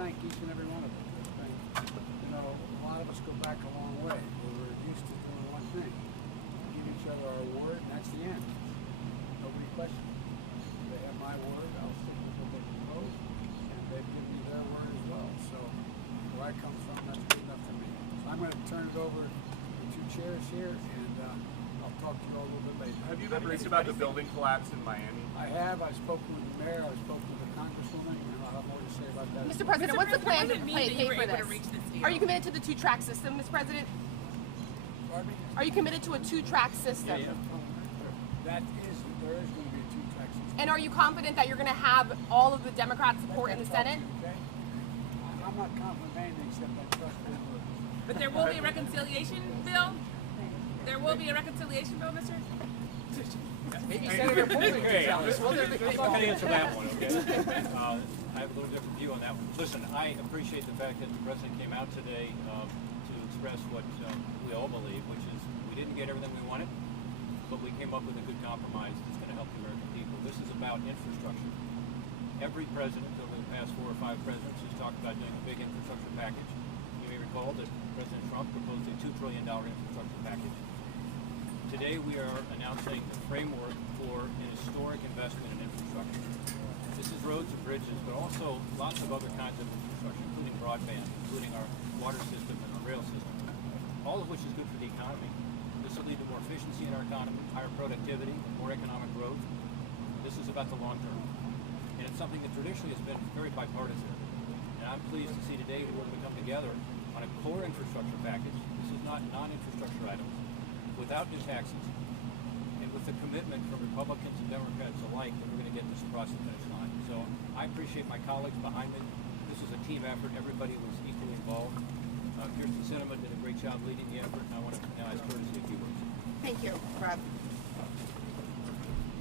thank each and every one of them. You know, a lot of us go back a long way. We're used to doing one thing. Give each other our word, and that's the end. Nobody questions it. They have my word, I'll stick with what they propose, and they've given me their word as well. So where I come from, that's good enough for me. So I'm going to turn it over to the two chairs here, and I'll talk to you all a little bit later. Have you been briefed about the building collapse in Miami? I have. I spoke with the mayor. I spoke with the congresswoman, and I'll have more to say about that. Mr. President, what's the plan to pay for this? Are you committed to the two-track system, Mr. President? Pardon me? Are you committed to a two-track system? Yeah. There is going to be a two-track system. And are you confident that you're going to have all of the Democrat support in the Senate? Okay? I'm not confident of anything except I trust them. But there will be a reconciliation bill? There will be a reconciliation bill, Mr.? Maybe Senator Pullman can tell us. Well, I can answer that one, okay? I have a little different view on that one. Listen, I appreciate the fact that the President came out today to express what we all believe, which is we didn't get everything we wanted, but we came up with a good compromise that's going to help the American people. This is about infrastructure. Every president over the past 4 or 5 presidents has talked about doing a big infrastructure package. You may recall that President Trump proposed a $2 trillion infrastructure package. Today we are announcing a framework for an historic investment in infrastructure. This is roads and bridges, but also lots of other kinds of infrastructure, including broadband, including our water system and our rail system, all of which is good for the economy. This will lead to more efficiency in our economy, higher productivity, and more economic growth. This is about the long term. And it's something that traditionally has been very bipartisan. And I'm pleased to see today that we're going to come together on a core infrastructure package. This is not non-infrastructure items, without new taxes, and with the commitment from Republicans and Democrats alike that we're going to get this across the finish line. So I appreciate my colleagues behind me. This is a team effort. Everybody was equally involved. Kirsten Sinema did a great job leading the effort, and I want to now ask her to say a few words. Thank you, Rob.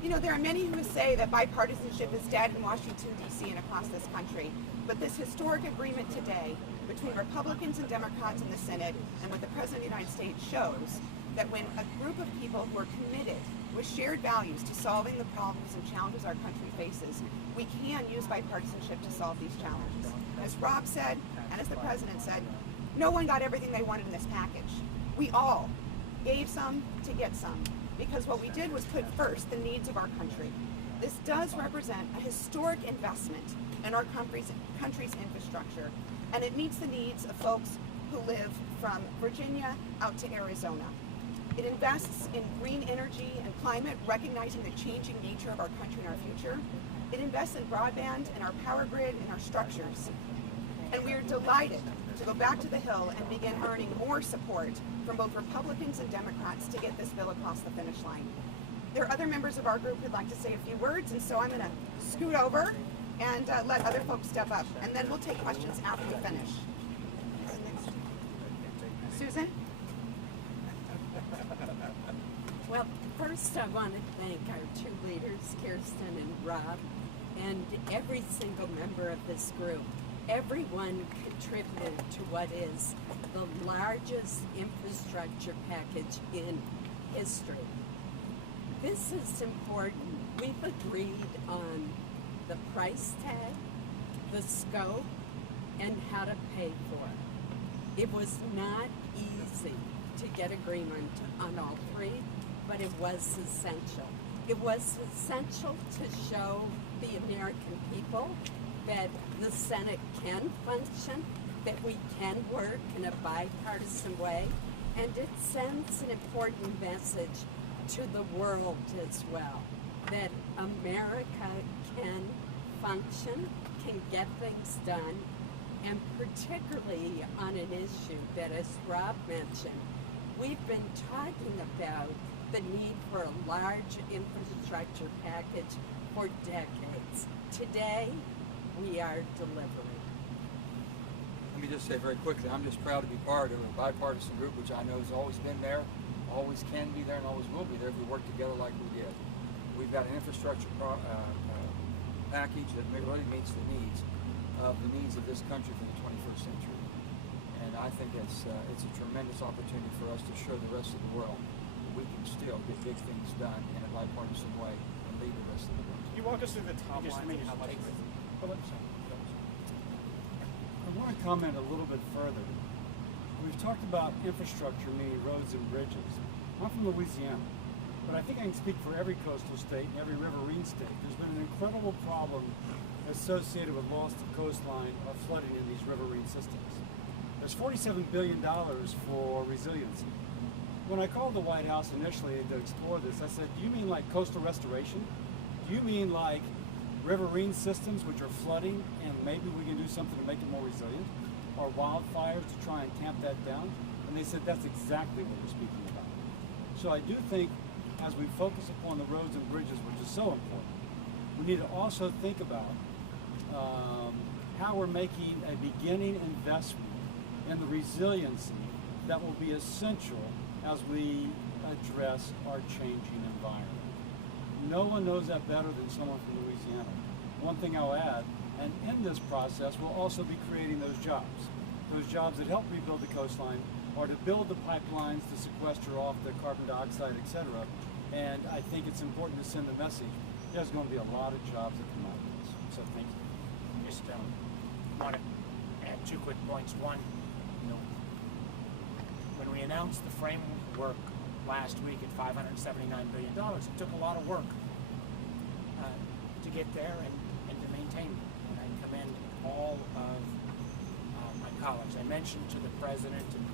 You know, there are many who say that bipartisanship is dead in Washington, D.C. and across this country. But this historic agreement today between Republicans and Democrats in the Senate and with the President of the United States shows that when a group of people who are committed with shared values to solving the problems and challenges our country faces, we can use bipartisanship to solve these challenges. As Rob said, and as the President said, no one got everything they wanted in this package. We all gave some to get some, because what we did was put first the needs of our country. This does represent a historic investment in our country's infrastructure, and it meets the needs of folks who live from Virginia out to Arizona. It invests in green energy and climate, recognizing the changing nature of our country and our future. It invests in broadband and our power grid and our structures. And we are delighted to go back to the Hill and begin earning more support from both Republicans and Democrats to get this bill across the finish line. There are other members of our group who'd like to say a few words, and so I'm going to scoot over and let other folks step up. And then we'll take questions after we finish. Susan? Well, first I want to thank our two leaders, Kirsten and Rob, and every single member of this group. Everyone contributed to what is the largest infrastructure package in history. This is important. We've agreed on the price tag, the scope, and how to pay for it. It was not easy to get agreement on all three, but it was essential. It was essential to show the American people that the Senate can function, that we can work in a bipartisan way, and it sends an important message to the world as well, that America can function, can get things done, and particularly on an issue that, as Rob mentioned, we've been talking about the need for a large infrastructure package for decades. Today, we are delivering. Let me just say very quickly, I'm just proud to be part of a bipartisan group, which I know has always been there, always can be there, and always will be there if we work together like we did. We've got an infrastructure package that really meets the needs of this country for the 21st century. And I think it's a tremendous opportunity for us to show the rest of the world that we can still get big things done in a bipartisan way and lead the rest of the world. Can you walk us through the top line of how much? want to comment a little bit further. We've talked about infrastructure, meaning roads and bridges. I'm from Louisiana, but I think I can speak for every coastal state and every riverine state. There's been an incredible problem associated with loss of coastline or flooding in these riverine systems. There's $47 billion for resiliency. When I called the White House initially to explore this, I said, do you mean like coastal restoration? Do you mean like riverine systems which are flooding and maybe we can do something to make it more resilient? Or wildfires to try and tamp that down? And they said that's exactly what we're speaking about. So I do think as we focus upon the roads and bridges, which is so important, we need to also think about how we're making a beginning investment in the resiliency that will be essential as we address our changing environment. No one knows that better than someone from Louisiana. One thing I'll add, and in this process we'll also be creating those jobs that help rebuild the coastline or to build the pipelines to sequester off the carbon dioxide, etc. And I think it's important to send the message. There's going to be a lot of jobs that come out of this. So thank you. Just want to add 2 quick points. One, when we announced the framework last week at $579 billion, it took a lot of work to get there and to maintain it. And I commend all of my colleagues. I mentioned to the President and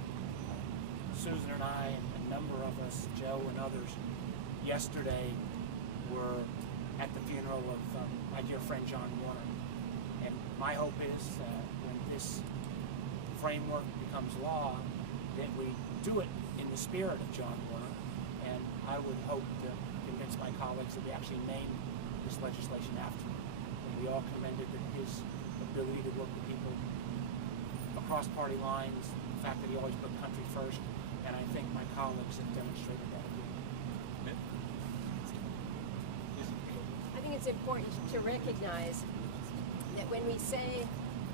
Susan and I and a number of us, Joe and others, yesterday were at the funeral of my dear friend John Warner. And my hope is when this framework becomes law, that we do it in the spirit of John Warner. And I would hope to convince my colleagues that we actually name this legislation after him. And we all commended his ability to work with people across party lines, the fact that he always put country first, and I think my colleagues have demonstrated that again. I think it's important to recognize that when we say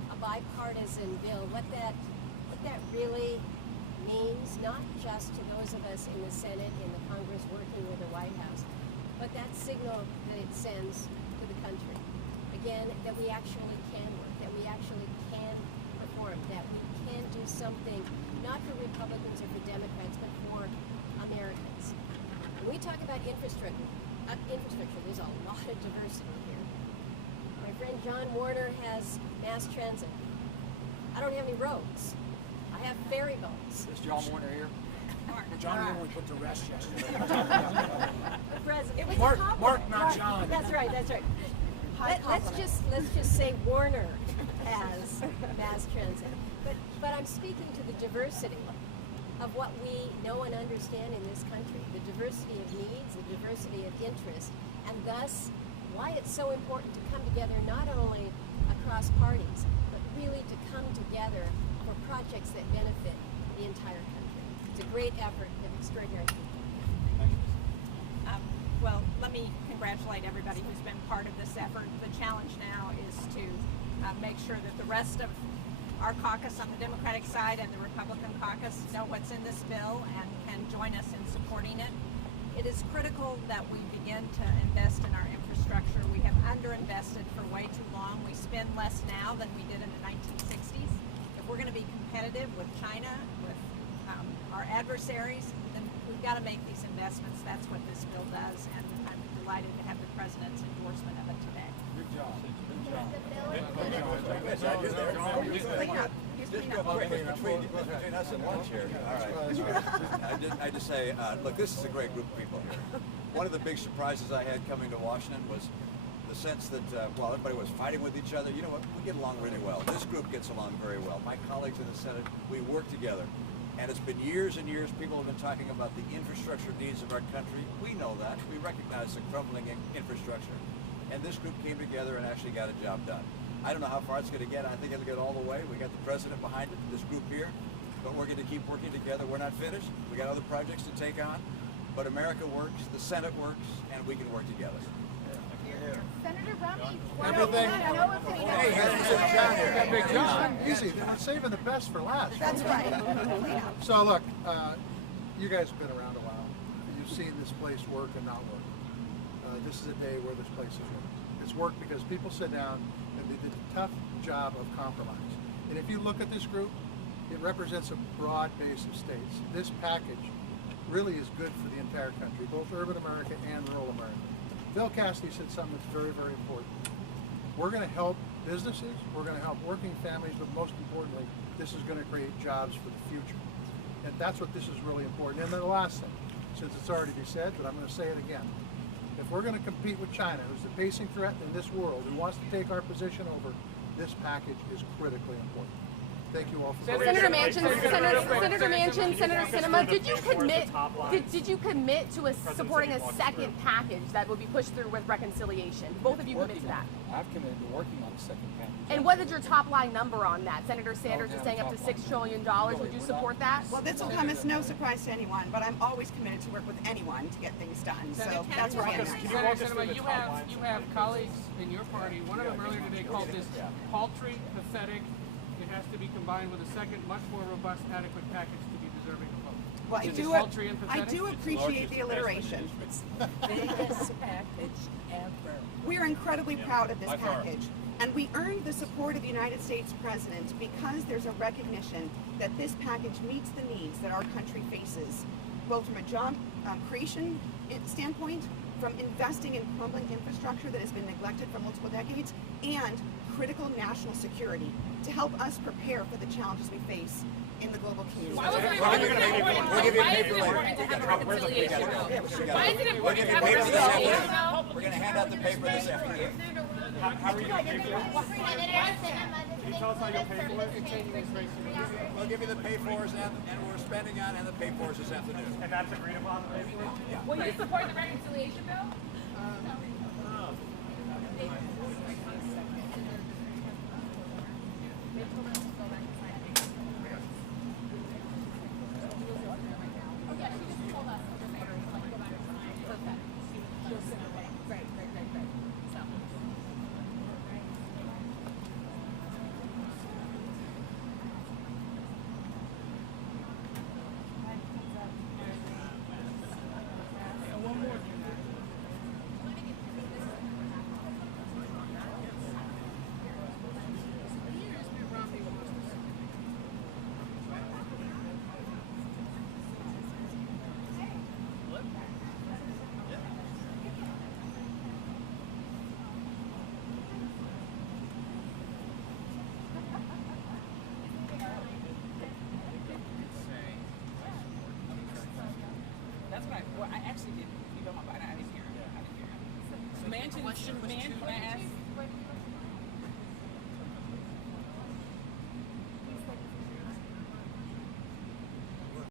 a bipartisan bill, what that really means, not just to those of us in the Senate, in the Congress working with the White House, but that signal that it sends to the country. Again, that we actually can work, that we actually can perform, that we can do something, not for Republicans or for Democrats, but for Americans. When we talk about infrastructure, there's a lot of diversity here. My friend John Warner has mass transit. I don't have any roads. I have ferry boats. Is John Warner here? John Warner we put to rest yesterday. The president. It was Mark, a compliment. Mark, not John. That's right. Let's just say Warner has mass transit. But I'm speaking to the diversity of what we know and understand in this country, the diversity of needs, the diversity of interests, and thus why it's so important to come together not only across parties, but really to come together for projects that benefit the entire country. It's a great effort of extraordinary people. Well, let me congratulate everybody who's been part of this effort. The challenge now is to make sure that the rest of our caucus on the Democratic side and the Republican caucus know what's in this bill and can join us in supporting it. It is critical that we begin to invest in our infrastructure. We have underinvested for way too long. We spend less now than we did in the 1960s. If we're going to be competitive with China, with our adversaries, then we've got to make these investments. That's what this bill does, and I'm delighted to have the President's endorsement of it today. Good job. Between us and lunch here. All right. I just say, look, this is a great group of people here. One of the big surprises I had coming to Washington was the sense that while everybody was fighting with each other, you know what, we get along really well. This group gets along very well. My colleagues in the Senate, we work together. And it's been years and years, people have been talking about the infrastructure needs of our country. We know that. We recognize the crumbling infrastructure. And this group came together and actually got a job done. I don't know how far it's going to get. I think it'll get all the way. We got the President behind it, this group here. But we're going to keep working together. We're not finished. We got other projects to take on. But America works, the Senate works, and we can work together. Senator Romney, Everything. Hey, Big John. Easy. We're saving the best for last. That's right. So look, you guys have been around a while. You've seen this place work and not work. This is a day where this place has worked. It's worked because people sit down and they did a tough job of compromise. And if you look at this group, it represents a broad base of states. This package really is good for the entire country, both urban America and rural America. Phil Cassidy said something that's very, very important. We're going to help businesses, we're going to help working families, but most importantly, this is going to create jobs for the future. And that's what this is really important. And then the last thing, since it's already been said, but I'm going to say it again. If we're going to compete with China, who's the pacing threat in this world, who wants to take our position over, this package is critically important. Thank you all for Senator Manchin, Senator Sinema, did you commit to supporting a second package that would be pushed through with reconciliation? Both of you commit to that. I've committed to working on a second package. And what is your top line number on that? Senator Sanders is saying up to $6 trillion. Would you support that? Well, this will come as no surprise to anyone, but I'm always committed to work with anyone to get things done. So that's where I am. Senator Sinema, you have colleagues in your party. One of them earlier today called this paltry, pathetic. It has to be combined with a second, much more robust, adequate package to be deserving of vote. Well, I do appreciate the alliteration. It's the biggest package ever. We are incredibly proud of this package. And we earned the support of the United States President because there's a recognition that this package meets the needs that our country faces, both from a job creation standpoint, from investing in public infrastructure that has been neglected for multiple decades, and critical national security to help us prepare for the challenges we face in the global community. Why is it important to have a reconciliation bill? Why is it important to have a reconciliation bill? We're going to hand out the paper this afternoon. How are you going to pay for it? Can you tell us how you'll pay for it? We'll give you the pay-fors and we're spending on and the pay-fors this afternoon. And that's agreed upon? Yeah. Will you support the reconciliation bill? That's what I actually did. If you don't mind, I didn't hear it. Manchin asked.